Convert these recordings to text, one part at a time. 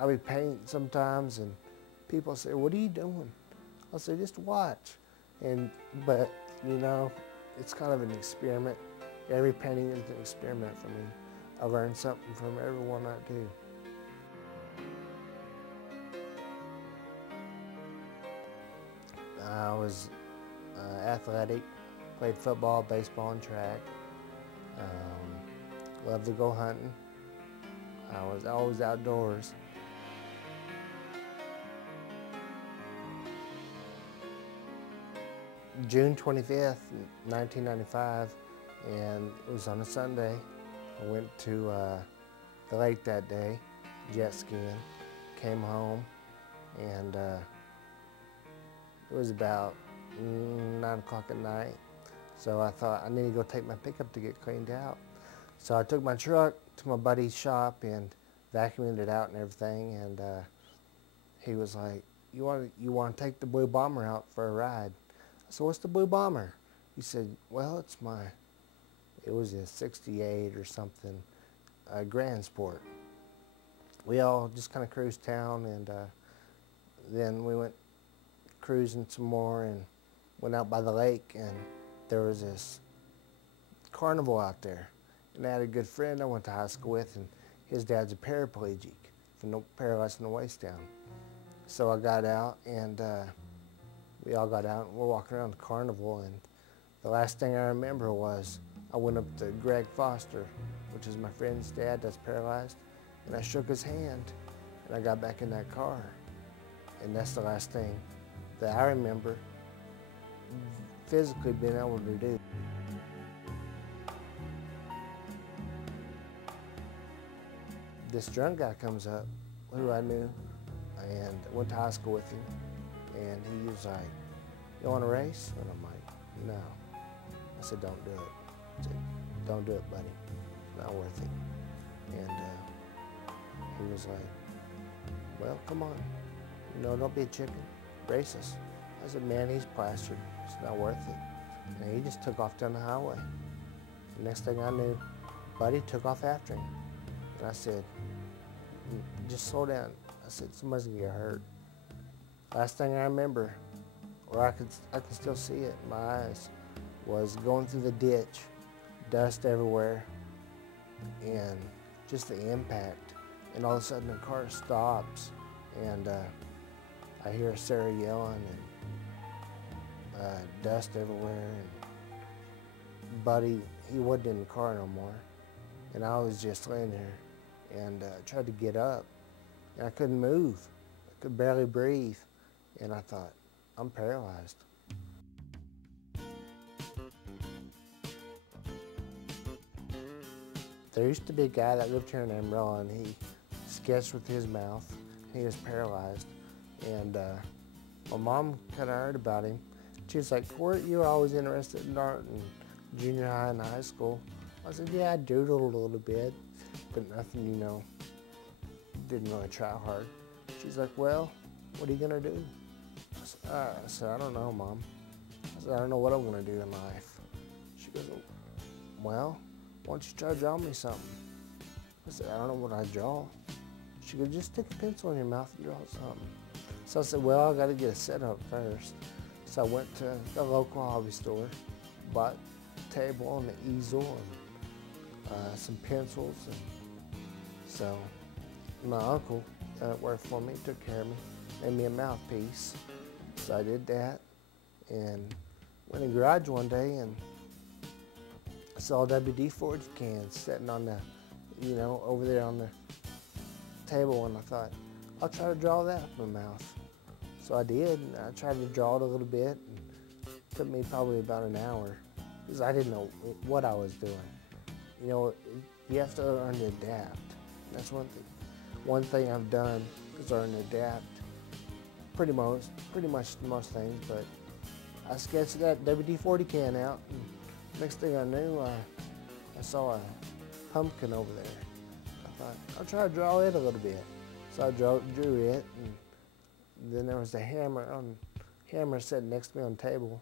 I'll be painting sometimes, and people say, "What are you doing?" I'll say, "Just watch." But you know, it's kind of an experiment. Every painting is an experiment for me. I learn something from every one I do. I was athletic, played football, baseball, and track. Loved to go hunting. I was always outdoors. June 25th, 1995, and it was on a Sunday. I went to the lake that day, jet skiing, came home, and it was about 9 o'clock at night. So I thought I need to go take my pickup to get cleaned out. So I took my truck to my buddy's shop and vacuumed it out and everything, and he was like, you want to take the Blue Bomber out for a ride? I said, "What's the Blue Bomber?" He said, "Well, it was a 68 or something, a Grand Sport." We all just kind of cruised town, and then we went cruising some more and went out by the lake, and there was this carnival out there. And I had a good friend I went to high school with, and his dad's a paraplegic, paralyzed from the waist down. So I got out, and we all got out, and we're walking around the carnival, and the last thing I remember was I went up to Greg Foster, which is my friend's dad that's paralyzed, and I shook his hand, and I got back in that car. And that's the last thing that I remember physically being able to do. This drunk guy comes up, who I knew, and went to high school with him, and he was like, "You want to race?" And I'm like, "No." I said, "Don't do it." I said, "Don't do it, buddy. It's not worth it." And he was like, "Well, come on. Don't be a chicken. Race us." I said, "Man, he's plastered. It's not worth it." And he just took off down the highway. The next thing I knew, Buddy took off after him. And I said, "Just slow down." I said, "Somebody's gonna get hurt." Last thing I remember, or I can still see it in my eyes, was going through the ditch, dust everywhere, and just the impact. And all of a sudden the car stops, and I hear Sarah yelling, and dust everywhere. And Buddy, he wasn't in the car no more, and I was just laying there, and tried to get up, and I couldn't move. I could barely breathe, and I thought, I'm paralyzed. There used to be a guy that lived here in Amarillo, and he sketched with his mouth. He was paralyzed, and my mom kind of heard about him. She was like, "Weren't you always interested in art in junior high and high school?" I said, "Yeah, I doodled a little bit, but nothing, didn't really try hard." She's like, "Well, what are you gonna do?" I said, "I don't know, Mom." I said, "I don't know what I'm gonna do in life." She goes, "Well, why don't you try drawing me something?" I said, "I don't know what I draw." She goes, "Just stick a pencil in your mouth and draw something." So I said, "Well, I gotta get a setup first." So I went to the local hobby store, bought a table and an easel and some pencils. And so my uncle worked for me, took care of me, made me a mouthpiece. So I did that, and went in the garage one day and I saw WD-40 cans sitting on the, over there on the table, and I thought, I'll try to draw that with my mouth. So I did, and I tried to draw it a little bit, and it took me probably about an hour, because I didn't know what I was doing. You have to learn to adapt. That's one thing I've done is learn to adapt. Pretty much most things, but I sketched that WD-40 can out, and next thing I knew, I saw a pumpkin over there. I thought, I'll try to draw it a little bit. So I drew it, and then there was a hammer sitting next to me on the table,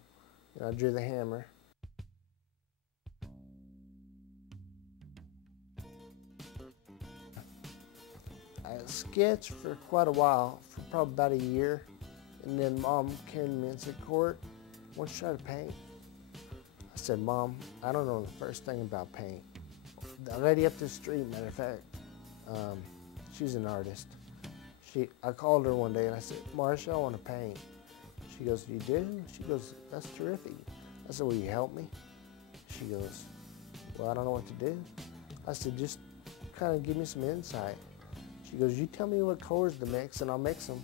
and I drew the hammer. sketched for quite a while, for probably about a year, and then Mom came to me and said, Court, why don't you try to paint? I said, Mom, I don't know the first thing about paint. The lady up the street, matter of fact, she's an artist. I called her one day and I said, Marcia, I want to paint. She goes, you do? She goes, that's terrific. I said, will you help me? She goes, well, I don't know what to do. I said, just kind of give me some insight. She goes, you tell me what colors to mix and I'll mix them.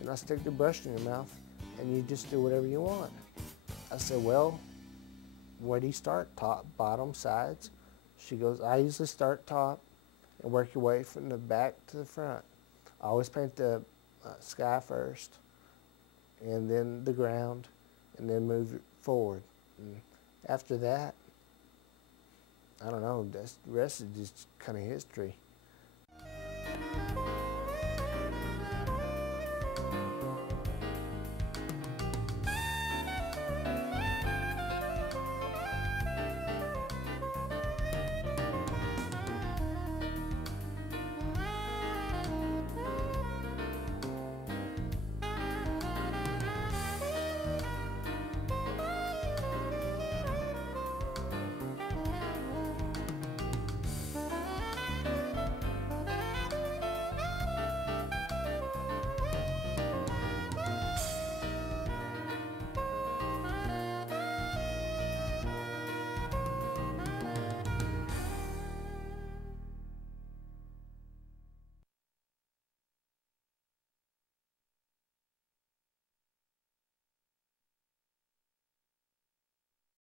And I stick the brush in your mouth and you just do whatever you want. I said, well, where do you start? Top, bottom, sides? She goes, I usually start top and work your way from the back to the front. I always paint the sky first, and then the ground, and then move it forward. And after that, I don't know, the rest is just kind of history.